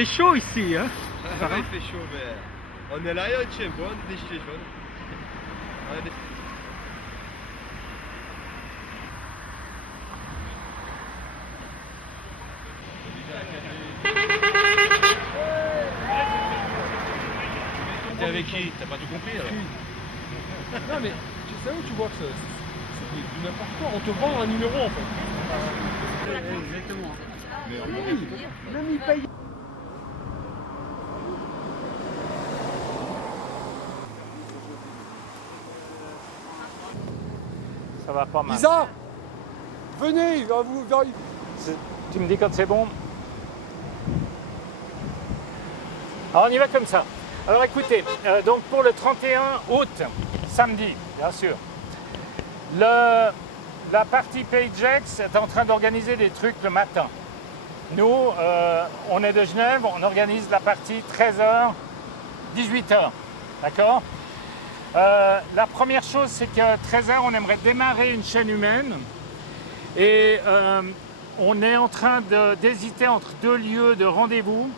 fait chaud ici, hein? Ah ouais, il fait chaud, mais on est là et on tient bon, on est des gilets jaunes. On a des... T'es avec qui? T'as pas tout compris alors? Non mais tu sais où tu vois que c'est du n'importe quoi, on te vend un numéro en fait. Exactement. Même il paye. Ça va pas mal. Lisa, venez, il va vous... Tu me dis quand c'est bon? Alors on y va comme ça. Alors écoutez, donc pour le 31 août, samedi, bien sûr, la partie PageX est en train d'organiser des trucs le matin. Nous, on est de Genève, on organise la partie 13h, 18h. D'accord? La première chose, c'est que 13h, on aimerait démarrer une chaîne humaine. Et on est en train d'hésiter entre deux lieux de rendez-vous.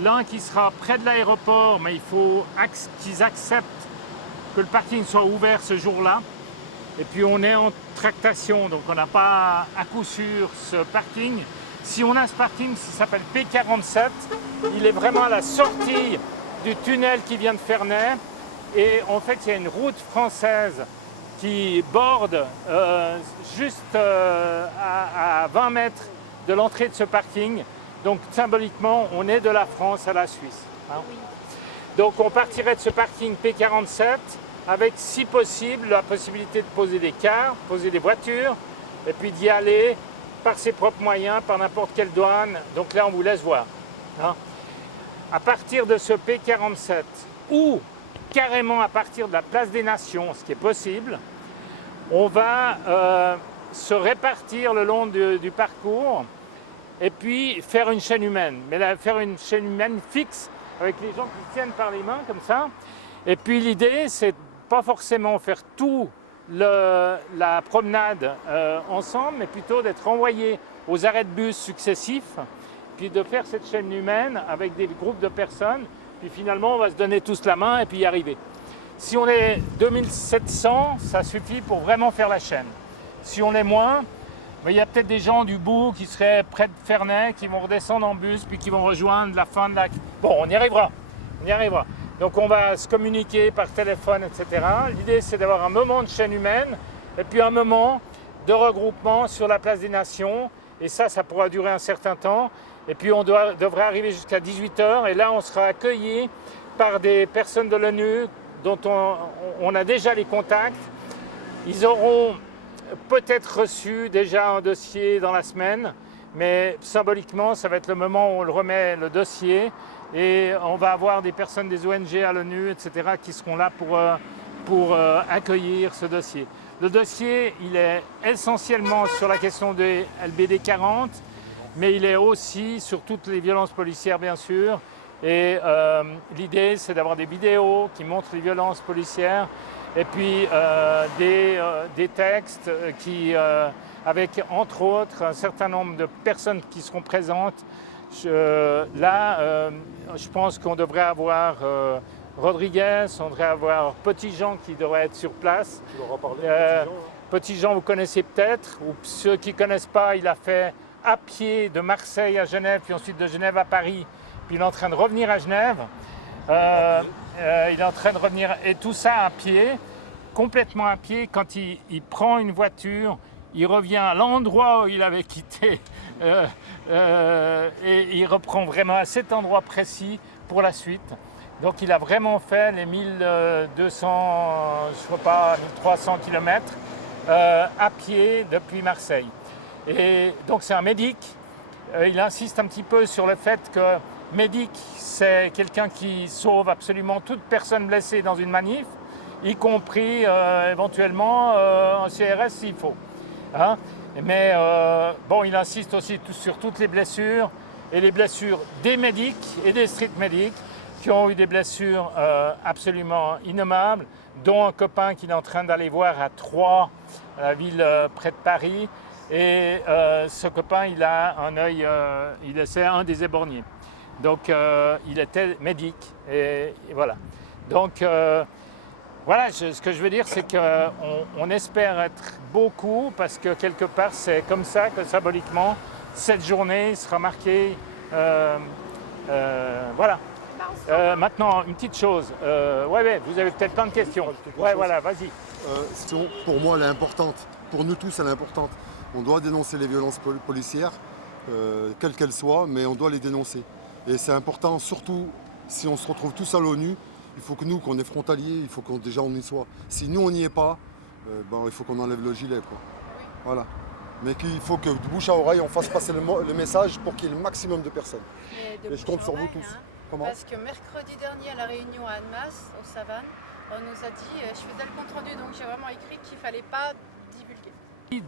L'un qui sera près de l'aéroport, mais il faut qu'ils acceptent que le parking soit ouvert ce jour-là. Et puis on est en tractation, donc on n'a pas à coup sûr ce parking. Si on a ce parking, ça s'appelle P47. Il est vraiment à la sortie du tunnel qui vient de Ferney. Et en fait, il y a une route française qui borde juste à 20 mètres de l'entrée de ce parking. Donc symboliquement, on est de la France à la Suisse. Hein. Oui. Donc on partirait de ce parking P47 avec, si possible, la possibilité de poser des cars, poser des voitures, et puis d'y aller par ses propres moyens, par n'importe quelle douane. Donc là, on vous laisse voir. Hein. À partir de ce P47, ou carrément à partir de la place des Nations, ce qui est possible, on va se répartir le long du parcours et puis faire une chaîne humaine. Mais là, faire une chaîne humaine fixe avec les gens qui tiennent par les mains comme ça. Et puis l'idée, c'est pas forcément faire tout la promenade ensemble, mais plutôt d'être envoyé aux arrêts de bus successifs, puis de faire cette chaîne humaine avec des groupes de personnes. Puis finalement, on va se donner tous la main et puis y arriver. Si on est 2700, ça suffit pour vraiment faire la chaîne. Si on est moins, il y a peut-être des gens du bout qui seraient près de Ferney, qui vont redescendre en bus, puis qui vont rejoindre la fin de la... Bon, on y arrivera, on y arrivera. Donc on va se communiquer par téléphone, etc. L'idée, c'est d'avoir un moment de chaîne humaine, et puis un moment de regroupement sur la place des Nations. Et ça pourra durer un certain temps. Et puis on devrait arriver jusqu'à 18h, et là on sera accueilli par des personnes de l'ONU dont on a déjà les contacts. Ils auront peut-être reçu déjà un dossier dans la semaine, mais symboliquement ça va être le moment où on le remet le dossier, et on va avoir des personnes des ONG à l'ONU, etc. qui seront là pour accueillir ce dossier. Le dossier, il est essentiellement sur la question des LBD 40, mais il est aussi sur toutes les violences policières, bien sûr. Et l'idée, c'est d'avoir des vidéos qui montrent les violences policières, et puis des textes avec, entre autres, un certain nombre de personnes qui seront présentes. Je pense qu'on devrait avoir Rodriguez, on devrait avoir Petit-Jean qui devrait être sur place. Tu leur as parlé, Petit-Jean, hein. Petit-Jean, vous connaissez peut-être, ou ceux qui ne connaissent pas, il a fait à pied de Marseille à Genève, puis ensuite de Genève à Paris, puis il est en train de revenir à Genève. Il est en train de revenir, et tout ça à pied, complètement à pied. Quand il prend une voiture, il revient à l'endroit où il avait quitté, et il reprend vraiment à cet endroit précis pour la suite. Donc il a vraiment fait les 1200, je ne sais pas, 1300 km à pied depuis Marseille. Et donc c'est un médic. Il insiste un petit peu sur le fait que médic, c'est quelqu'un qui sauve absolument toute personne blessée dans une manif, y compris éventuellement un CRS s'il faut. Hein? Mais bon, il insiste aussi sur toutes les blessures, et les blessures des médics et des street medics qui ont eu des blessures absolument innommables, dont un copain qu'il est en train d'aller voir à Troyes, la ville près de Paris. Et ce copain, il a un œil, c'est un des éborgnés. Donc il était médic et voilà. Donc voilà, ce que je veux dire, c'est qu'on espère être beaucoup parce que quelque part, c'est comme ça que symboliquement, cette journée sera marquée. Voilà. Maintenant, une petite chose. Ouais, vous avez peut-être plein de questions. Ouais, voilà, vas-y. Pour moi, elle est importante. Pour nous tous, elle est importante. On doit dénoncer les violences policières, quelles qu'elles soient, mais on doit les dénoncer. Et c'est important, surtout si on se retrouve tous à l'ONU, il faut que nous, qu'on est frontaliers, il faut qu'on déjà on y soit. Si nous, on n'y est pas, il faut qu'on enlève le gilet, quoi. Voilà. Mais qu'il faut que de bouche à oreille, on fasse passer le message pour qu'il y ait le maximum de personnes. Et je compte sur vous tous. Comment ? Parce que mercredi dernier, à la réunion à Annemasse, aux Savanes, on nous a dit, je faisais le compte rendu, donc j'ai vraiment écrit qu'il ne fallait pas divulguer.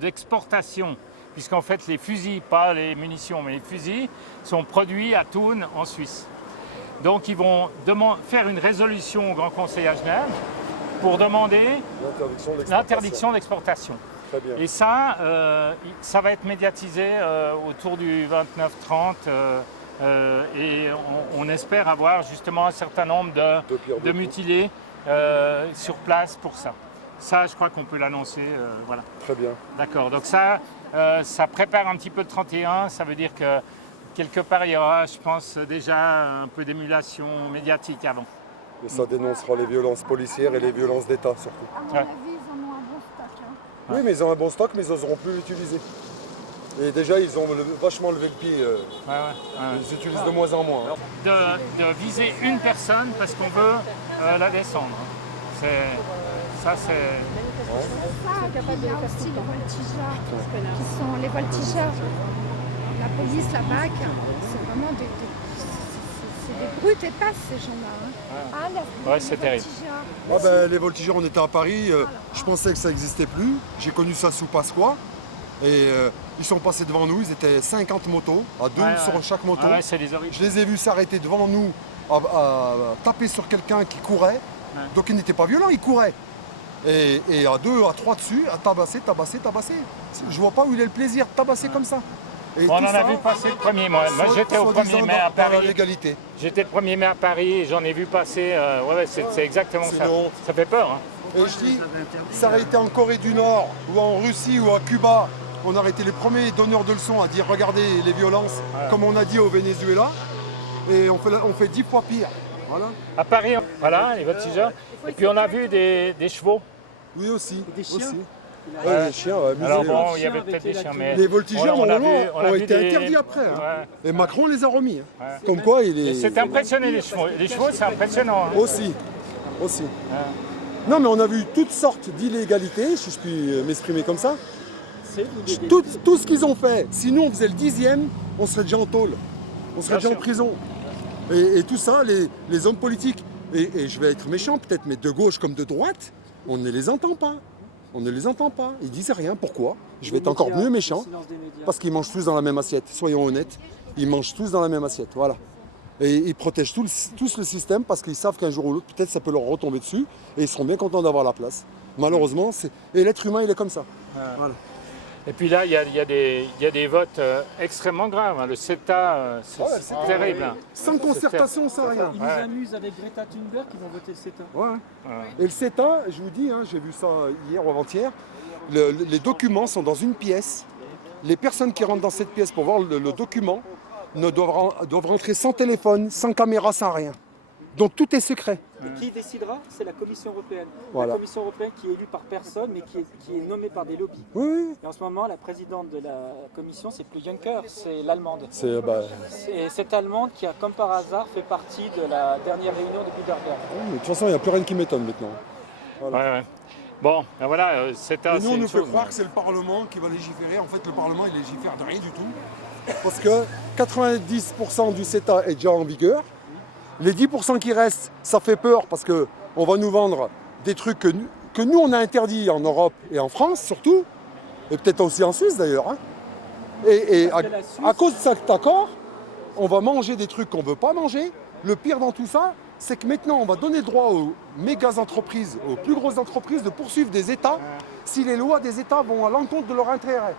D'exportation, puisqu'en fait les fusils, pas les munitions, mais les fusils, sont produits à Thun, en Suisse. Donc ils vont faire une résolution au Grand Conseil à Genève pour demander l'interdiction d'exportation. Et ça, ça va être médiatisé autour du 29-30 et on espère avoir justement un certain nombre de mutilés sur place pour ça. Ça, je crois qu'on peut l'annoncer. Voilà. Très bien. D'accord. Donc ça prépare un petit peu le 31. Ça veut dire que quelque part, il y aura, je pense, déjà un peu d'émulation médiatique avant. Et ça dénoncera les violences policières et les violences d'État surtout. À mon avis, ils en ont un bon stock. Hein. Oui, mais ils ont un bon stock, mais ils n'oseront plus l'utiliser. Et déjà, ils ont vachement levé le pied. Ils utilisent de moins en moins. De viser une personne parce qu'on veut la descendre. Ça, c'est... Il y a aussi les voltigeurs, qui sont les voltigeurs. La police, la BAC, c'est vraiment des brutes et passes, ces gens-là. Hein. Ouais, c'est terrible. Les voltigeurs, on était à Paris, je pensais que ça n'existait plus. J'ai connu ça sous Pasqua. Et ils sont passés devant nous, ils étaient 50 motos, à deux sur chaque moto. Je les ai vus s'arrêter devant nous, à taper sur quelqu'un qui courait. Donc ils n'étaient pas violents, ils couraient. Et à 2, à 3 dessus, à tabasser. Je vois pas où il est le plaisir de tabasser comme ça. Et on en a vu passer le 1er mai. Moi, j'étais au 1er mai à Paris. J'étais le 1er mai à Paris et j'en ai vu passer. C'est exactement ça. Ça fait peur. Hein. Et je dis, ça aurait été en Corée du Nord, ou en Russie, ou à Cuba, on aurait été les premiers donneurs de leçons à dire regardez les violences, comme on a dit au Venezuela. Et on fait 10 fois pire. Voilà. À Paris, voilà, les voltigeurs. Et puis on a vu des chevaux. Oui, aussi. Des chiens. Les chiens, alors bon, il y avait peut-être des chiens, mais... Les voltigeurs, normalement, ont été interdits après. Hein. Et Macron les a remis. Hein. Comme quoi, il est... C'est impressionné, les chevaux. Les chevaux, c'est impressionnant. Hein. Aussi. Non, mais on a vu toutes sortes d'illégalités, si je puis m'exprimer comme ça. Tout ce qu'ils ont fait, si nous on faisait le 10e, on serait déjà en tôle. On serait déjà en prison. Et tout ça, les hommes politiques, et je vais être méchant peut-être, mais de gauche comme de droite, on ne les entend pas. On ne les entend pas. Ils disent rien. Pourquoi ? Je vais être encore mieux méchant. Parce qu'ils mangent tous dans la même assiette. Soyons honnêtes. Ils mangent tous dans la même assiette. Voilà. Et ils protègent tous le système parce qu'ils savent qu'un jour ou l'autre, peut-être ça peut leur retomber dessus. Et ils seront bien contents d'avoir la place. Malheureusement, et l'être humain, il est comme ça. Voilà. Et puis là, il y a des votes extrêmement graves. Hein. Le CETA, c'est terrible. Hein. Sans concertation, sans rien. Ils nous amusent avec Greta Thunberg qui vont voter le CETA. Et le CETA, je vous dis, j'ai vu ça hier ou avant-hier, les documents sont dans une pièce. Les personnes qui rentrent dans cette pièce pour voir le document doivent rentrer sans téléphone, sans caméra, sans rien. Donc tout est secret. Et qui décidera ? C'est la Commission européenne. Voilà. La Commission européenne qui est élue par personne, mais qui est nommée par des lobbies. Oui. Et en ce moment, la présidente de la Commission, c'est plus Juncker, c'est l'Allemande. C'est cette Allemande qui a, comme par hasard, fait partie de la dernière réunion de Bilderberg. Oui, de toute façon, il n'y a plus rien qui m'étonne maintenant. Voilà. Bon, ben voilà, CETA, nous, on nous fait croire que c'est le Parlement qui va légiférer. En fait, le Parlement, il légifère de rien du tout. Parce que 90% du CETA est déjà en vigueur. Les 10% qui restent, ça fait peur parce qu'on va nous vendre des trucs que nous, on a interdits en Europe et en France surtout, et peut-être aussi en Suisse d'ailleurs. Hein. Et à cause de cet accord, on va manger des trucs qu'on ne veut pas manger. Le pire dans tout ça, c'est que maintenant, on va donner le droit aux méga entreprises, aux plus grosses entreprises de poursuivre des États si les lois des États vont à l'encontre de leur intérêt.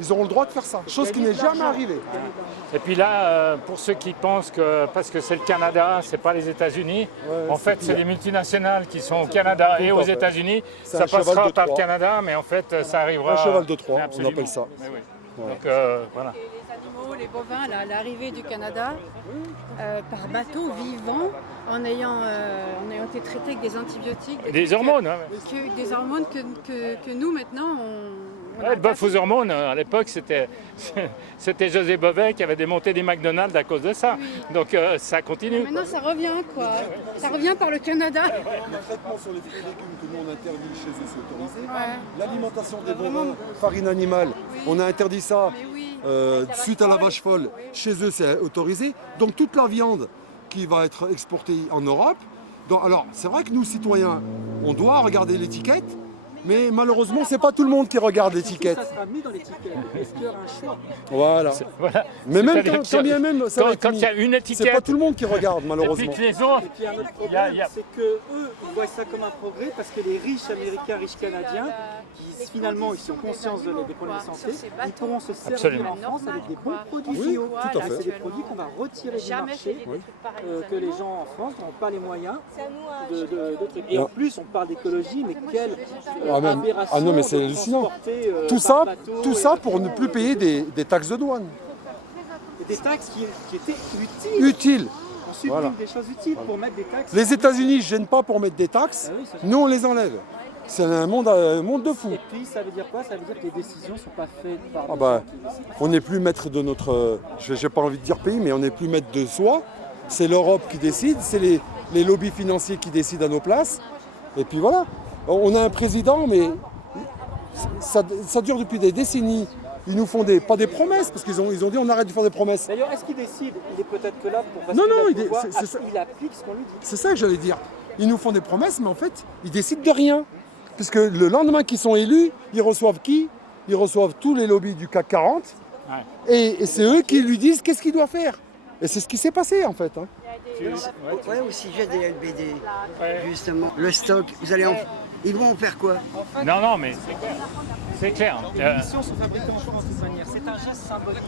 ils auront le droit de faire ça. Chose qui n'est jamais arrivée. Et puis là, pour ceux qui pensent que parce que c'est le Canada, c'est pas les États-Unis, en fait, c'est des multinationales qui sont au Canada et aux États-Unis. C'est Ça un cheval passera de par le Troie. Canada, mais en fait, ça arrivera. Un cheval de Troie, on Absolument. appelle ça. Mais oui. Ouais. Donc voilà. Et les animaux, les bovins, là, l'arrivée du Canada par bateau vivant, en ayant été traités avec des antibiotiques, Des trucs, hormones. Hein. des hormones que nous maintenant on Ouais, le bœuf aux hormones, à l'époque, c'était José Bové qui avait démonté des McDonald's à cause de ça. Donc ça continue. Maintenant ça revient quoi. Ça revient par le Canada. Le traitement sur les fruits et légumes que nous on interdit chez eux, c'est autorisé. Ouais. L'alimentation des bovins, farine animale, on a interdit ça Mais oui. suite à la vache folle. Chez eux, c'est autorisé. Donc toute la viande qui va être exportée en Europe. Alors c'est vrai que nous, citoyens, on doit regarder l'étiquette. Mais malheureusement, c'est pas tout le monde qui regarde l'étiquette. Ça sera mis dans l'étiquette. Est-ce qu'il y aura un choix? Voilà. Voilà. Mais même C'est-à-dire quand bien même, ça va être quand il mis. y a une C'est étiquette, pas tout le monde qui regarde, et malheureusement. puis que les autres, Et puis un autre Il y a- problème, c'est que eux, ils voient ça comme un progrès parce que les riches américains, riches canadiens, qui finalement ils sont conscients des problèmes de santé, ils pourront se servir Absolument. en France avec des bons produits Oui, bio. tout à fait. C'est des produits qu'on va retirer du Jamais fait marché, des trucs pareils. que les gens en France n'ont pas les moyens de trucs. Et en plus, on parle d'écologie, mais quelle Ah, même- aberration ah non, mais c'est de hallucinant. transporter, Tout par ça, bateau tout et- ça pour ne plus payer des taxes de douane. Des taxes qui étaient utiles. Utiles. On supprime Voilà. des choses utiles pour mettre des taxes. Les États-Unis ne gênent pas pour mettre des taxes. Ah oui, ça- Nous, on les enlève. C'est un monde de fou. Et puis ça veut dire quoi? Ça veut dire que les décisions ne sont pas faites par Ah des bah, gens qui décident. on n'est plus maître de notre, j'ai pas envie de dire pays, mais on n'est plus maître de soi. C'est l'Europe qui décide, c'est les lobbies financiers qui décident à nos places. Et puis voilà, on a un président, mais ça dure depuis des décennies. Ils nous font pas des promesses, parce qu'ils ont dit on arrête de faire des promesses. D'ailleurs, est-ce qu'il décide? Il est peut-être que là pour parce Non, qu'il a non, le il est- pouvoir, c'est ça. il applique ce qu'on lui dit. C'est ça que j'allais dire. Ils nous font des promesses, mais en fait, ils décident de rien. Puisque le lendemain qu'ils sont élus, ils reçoivent qui? Ils reçoivent tous les lobbies du CAC 40. Ouais. Et c'est eux qui lui disent qu'est-ce qu'il doit faire. Et c'est ce qui s'est passé en fait. Hein. Ouais, au sujet des LBD, Ouais. justement. Le stock, ils vont en faire quoi? Non, non, mais c'est clair. C'est clair. Les munitions sont fabriquées en France de toute manière. C'est un geste symbolique.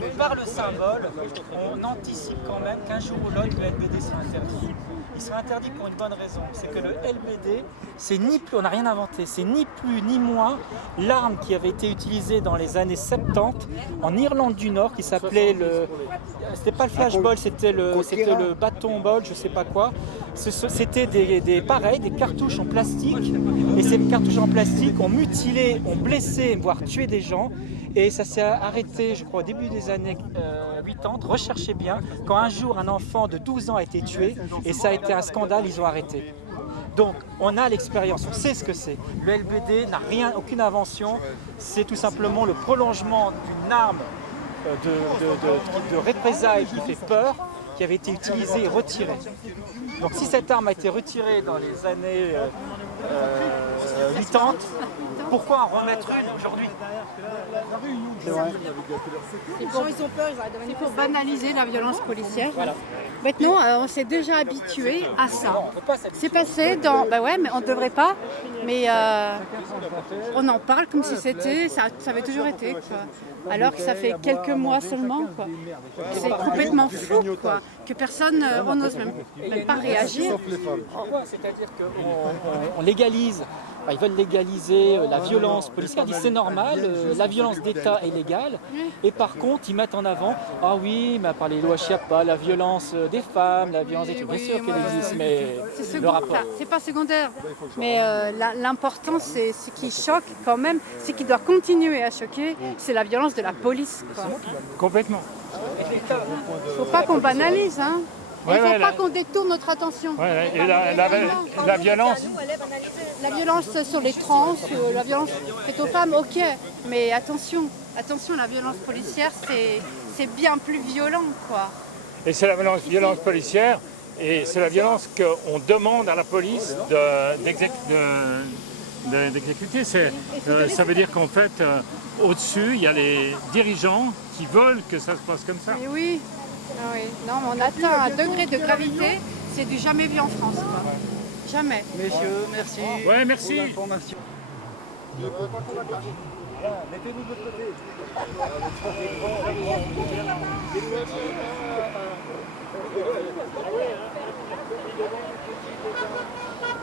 Mais par le symbole, on anticipe quand même qu'un jour ou l'autre, le LBD sera interdit. Il sera interdit pour une bonne raison. C'est que le LBD, c'est ni plus, on n'a rien inventé, c'est ni plus ni moins l'arme qui avait été utilisée dans les années 70 en Irlande du Nord, qui s'appelait le. C'était pas le flashball, c'était le bâton ball, je sais pas quoi. C'était pareil, des cartouches en plastique. Et ces cartouches en plastique ont mutilé, ont blessé, voire tué des gens. Et ça s'est arrêté, je crois, au début des années 80, recherchez bien, quand un jour un enfant de 12 ans a été tué, et ça a été un scandale, ils ont arrêté. Donc on a l'expérience, on sait ce que c'est. Le LBD n'a rien, aucune invention, c'est tout simplement le prolongement d'une arme de représailles qui fait peur, qui avait été utilisée et retirée. Donc si cette arme a été retirée dans les années 80, pourquoi en remettre une aujourd'hui? C'est pour banaliser la violence policière. Maintenant, on s'est déjà habitué à ça. C'est passé dans. Bah ouais, mais on ne devrait pas. Mais on en parle comme si ça avait toujours été. Quoi. Alors que ça fait quelques mois seulement. Quoi. C'est complètement fou. Quoi. Que personne, on n'ose même pas réagir. Pourquoi? C'est-à-dire qu'on légalise, ils veulent légaliser la violence policière. Ils disent c'est normal, la violence d'État est légale. Et par contre, ils mettent en avant, ah oui, mais par les lois Chiappa, la violence des femmes, la violence des trucs. Bien sûr qu'elle existe, mais le rapport. C'est pas secondaire. Mais l'important, c'est ce qui choque quand même, ce qui doit continuer à choquer, c'est la violence de la police. Quoi. Complètement. Il ne faut pas qu'on banalise. Hein. Il ne faut pas qu'on détourne notre attention. Ouais, et la violence. La violence sur les trans, la violence faite aux femmes, ok. Mais attention, la violence policière, c'est bien plus violent, quoi. Et c'est la violence policière, et c'est la violence qu'on demande à la police d'exécuter. Ça veut dire qu'en fait, au-dessus, il y a les dirigeants qui veulent que ça se passe comme ça. Mais oui. Ah oui. Non, mais on atteint un degré de gravité, c'est du jamais vu en France, quoi. Jamais. Messieurs, merci. Ouais, merci. Pour l'information. mettez-nous de l'autre côté.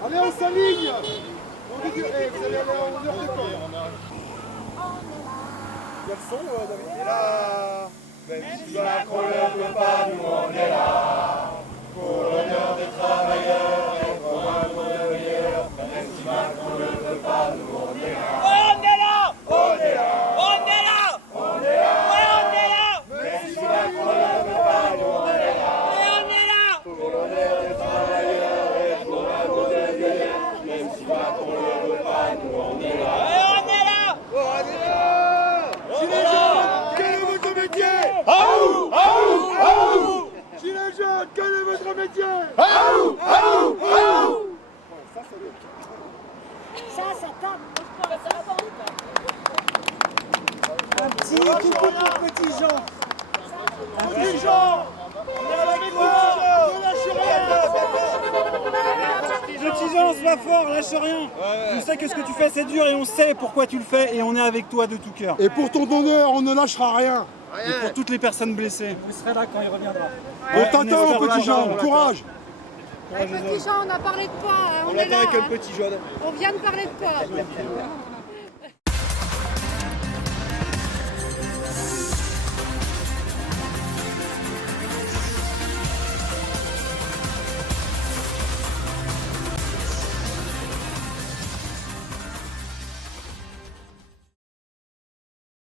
Allez, on s'aligne. Vous allez aller en heure de camp. Il y a le son, David. Et là, même si Macron ne veut pas, nous on est là. Pour l'honneur des travailleurs et pour un monde meilleur. Même si Macron ne veut pas, nous on est là. On est là! On est là. On est là! On est là. Ouais, on est là! Même si Macron ne veut pas, nous on est là. Ouais, on est là! Pour l'honneur des travailleurs et pour un monde meilleur. Même si Macron ne veut pas, nous on est là. Ouais, on est là! On est là. Gilets jaunes, quel est votre métier? Aou, aou, aou. Gilets jaunes, quel est votre métier? Aou, aou, aou. Un petit coucou pour Petit Jean. Petit Jean! On est avec toi! Ne lâche rien! Petit Jean, sois fort, lâche rien! On sait que ce que tu fais c'est dur et on sait pourquoi tu le fais et on est avec toi de tout cœur. Et pour ton honneur, on ne lâchera rien. Et pour toutes les personnes blessées. Vous serez là quand il reviendra. On t'attend, petit Jean, courage. Petit Jean, on a parlé de toi. Hein, On est attend là, avec hein. un petit jaune. On vient de parler de toi.